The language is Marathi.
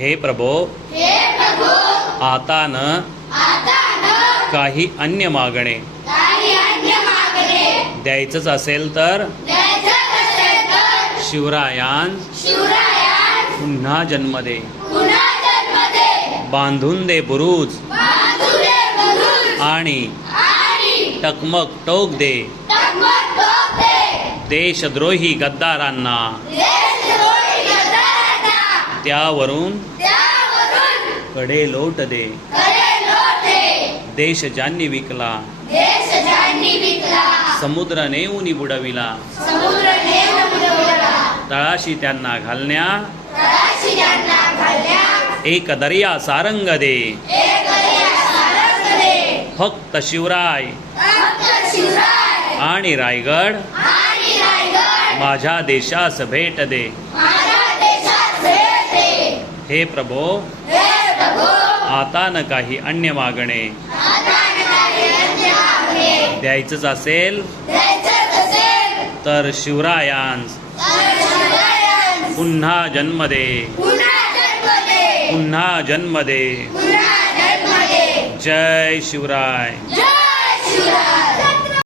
हे प्रभो हे प्रभू आता न आता न काही अन्य मागणे. काही अन्य मागणे. द्यायचंच असेल तर द्यायचं असेल तर शिवरायांस शिवरायास पुन्हा जन्म दे. पुन्हा जन्म दे. बांधून दे बुरुज. आणि आणि टकमक टोक दे. टकमक टोक दे. देशद्रोही गद्दारांना. देशद्रोही गद्दारांना त्यावरून कडे लोट दे. देश ज्यांनी विकला. समुद्र नेऊनी बुडविला. तळाशी त्यांना घालण्या. तळाशी त्यांना घालल्या एक दर्या सारंग दे. फक्त शिवराय. फक्त शिवराय. आणि रायगड. आणि रायगड. माझ्या देशास भेट दे. हे प्रभो हे प्रभू आता न काही अन्य मागणे. द्यायचंच असेल तर शिवरायांस. पुन्हा जन्म दे. पुन्हा जन्म दे. पुन्हा जन्म दे. पुन्हा जन्म दे. जय शिवराय. जय शिवराय.